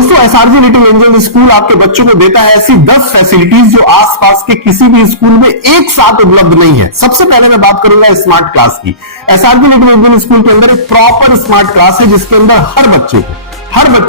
दोस्तों, SRG little angel school आपके बच्चों को देता है ऐसी 10 फैसिलिटीज जो आसपास के किसी भी स्कूल में एक साथ उपलब्ध नहीं है। सबसे पहले मैं बात करूंगा स्मार्ट क्लास की। एसआरजी लिटिल एंजल स्कूल के अंदर एक प्रॉपर स्मार्ट क्लास है जिसके अंदर हर बच्चे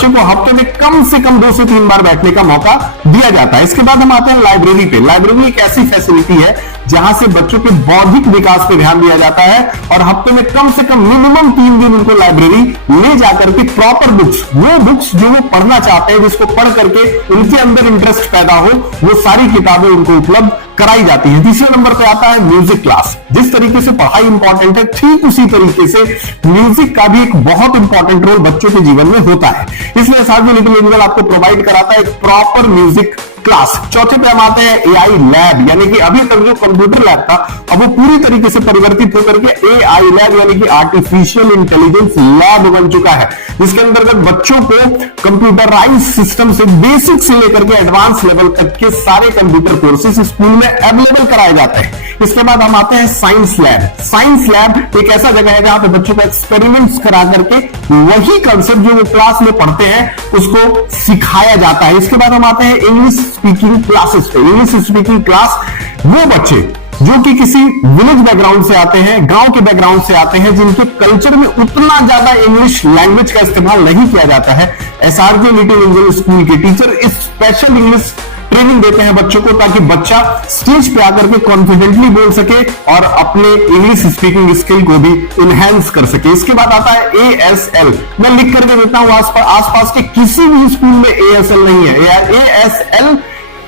को हफ्ते में कम से कम 2 से 3 बार बैठने का मौका दिया जाता है। इसके बाद हम आते हैं लाइब्रेरी पे। लाइब्रेरी एक ऐसी फैसिलिटी है जहां से बच्चों के बौद्धिक विकास पे ध्यान दिया जाता है और हफ्ते में कम से कम मिनिमम 3 दिन उनको लाइब्रेरी ले जाकर के प्रॉपर बुक्स, वो बुक्स जो वो पढ़ना चाहते हैं, जिसको पढ़ करके उनके अंदर इंटरेस्ट पैदा हो, वो सारी किताबें उनको उपलब्ध कराई जाती है। तीसरे नंबर पे आता है म्यूजिक क्लास। जिस तरीके से पढ़ाई इंपॉर्टेंट है, ठीक उसी तरीके से म्यूजिक का भी एक बहुत इंपॉर्टेंट रोल बच्चों के जीवन में होता है। इसलिए एसआरजी लिटिल एंजल आपको प्रोवाइड कराता है एक प्रॉपर म्यूजिक क्लास। चौथे पे हम आते हैं एआई लैब, यानी कि अभी तक जो कंप्यूटर लैब था अब वो पूरी तरीके से परिवर्तित होकर के एआई लैब यानी कि आर्टिफिशियल इंटेलिजेंस लैब बन चुका है, जिसके अंतर्गत बच्चों को कंप्यूटराइज सिस्टम से बेसिक से लेकर के एडवांस लेवल तक के सारे कंप्यूटर कोर्सेज स्कूल में अवेलेबल कराए जाते हैं। इसके बाद हम आते हैं साइंस लैब। साइंस लैब एक ऐसा जगह है जहां पे बच्चों को एक्सपेरिमेंट्स करा करके वही कंसेप्ट जो वो क्लास में पढ़ते हैं उसको सिखाया जाता है। इसके बाद हम आते हैं इंग्लिश स्पीकिंग क्लासेस पे। इंग्लिश स्पीकिंग क्लास वो बच्चे जो कि किसी विलेज बैकग्राउंड से आते हैं, गांव के बैकग्राउंड से आते हैं, जिनके कल्चर में उतना ज्यादा इंग्लिश लैंग्वेज का इस्तेमाल नहीं किया जाता है, एसआरजी लिटिल एंजल स्कूल के टीचर इस स्पेशल इंग्लिश ट्रेनिंग देते हैं बच्चों को, ताकि बच्चा स्टेज पे आकर के कॉन्फिडेंटली बोल सके और अपने इंग्लिश स्पीकिंग स्किल को भी इनहेंस कर सके। इसके बाद आता है एएसएल। मैं लिख करके देता हूं, आसपास के किसी भी स्कूल में एएसएल नहीं है। एएसएल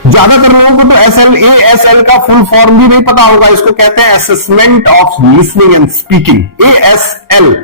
ज्यादातर लोगों को तो एएसएल का फुल फॉर्म भी नहीं पता होगा। इसको कहते हैं assessment of listening and speaking, ASL.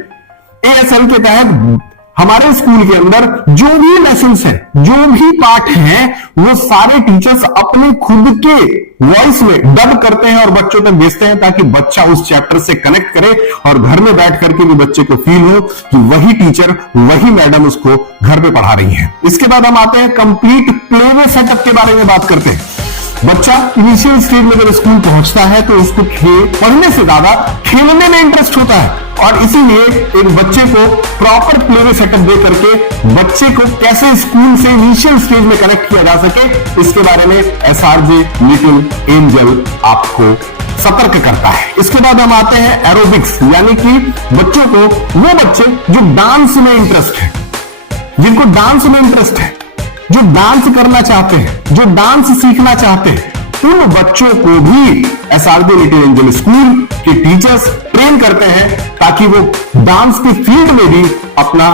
ASL के तहत हमारे स्कूल के अंदर जो भी लेसन्स है, जो भी पाठ है, वो सारे टीचर्स अपने खुद के वॉइस में डब करते हैं और बच्चों तक भेजते हैं, ताकि बच्चा उस चैप्टर से कनेक्ट करे और घर में बैठ करके भी बच्चे को फील हो कि वही टीचर, वही मैडम उसको घर पे पढ़ा रही है। इसके बाद हम आते हैं कंप्लीट प्लेवे सेटअप के बारे में बात करते हैं। बच्चा इनिशियल स्टेज में जब स्कूल पहुंचता है तो उसको पढ़ने से ज्यादा खेलने में इंटरेस्ट होता है, और इसीलिए एक बच्चे को प्रॉपर प्लेवे सेटअप दे करके बच्चे को कैसे स्कूल से इनिशियल स्टेज में कनेक्ट किया जा सके, इसके बारे में एसआरजी लिटिल एंजल आपको सतर्क करता है। इसके बाद हम आते हैं एरोबिक्स, यानी कि बच्चों को, वो बच्चे जो डांस में इंटरेस्ट है, जिनको डांस में इंटरेस्ट है, जो डांस करना चाहते हैं, जो डांस सीखना चाहते हैं, उन बच्चों को भी एसआरजी लिटिल एंजल स्कूल के टीचर्स ट्रेन करते हैं, ताकि वो डांस के फील्ड में भी अपना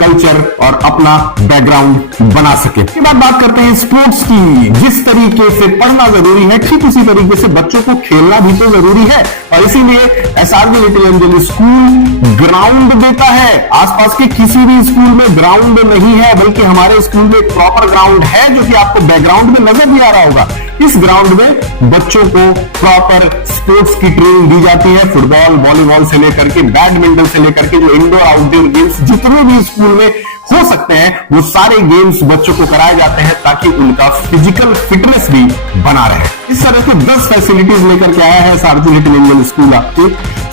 कल्चर और अपना बैकग्राउंड बना सके। इसके बाद बात करते हैं स्पोर्ट्स की। जिस तरीके से पढ़ना जरूरी है, ठीक उसी तरीके से बच्चों को खेलना भी तो जरूरी है, और इसीलिए SRG little angel school ground देता है। आसपास के किसी भी स्कूल में ग्राउंड नहीं है, बल्कि हमारे स्कूल में एक प्रॉपर ग्राउंड है, जो कि आपको बैकग्राउंड में नजर भी आ रहा होगा। इस ग्राउंड में बच्चों को प्रॉपर स्पोर्ट्स की ट्रेनिंग दी जाती है। फुटबॉल, वॉलीबॉल से लेकर के बैडमिंटन से लेकर के जो इंडोर आउटडोर गेम्स जितने भी स्कूल में हो सकते हैं, वो सारे गेम्स बच्चों को कराए जाते हैं, ताकि उनका फिजिकल फिटनेस भी बना रहे। इस तरह के 10 फैसिलिटीज लेकर के आया है एसआरजी लिटिल एंजल स्कूल आपके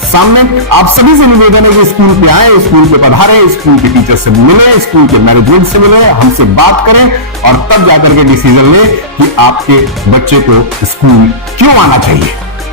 सामने। आप सभी से निवेदन है कि स्कूल पे आए, स्कूल पे पधारें, स्कूल के टीचर से मिले, स्कूल के मैनेजमेंट से मिले, हमसे बात करें और तब जाकर के डिसीजन लें कि आपके बच्चे को स्कूल क्यों आना चाहिए।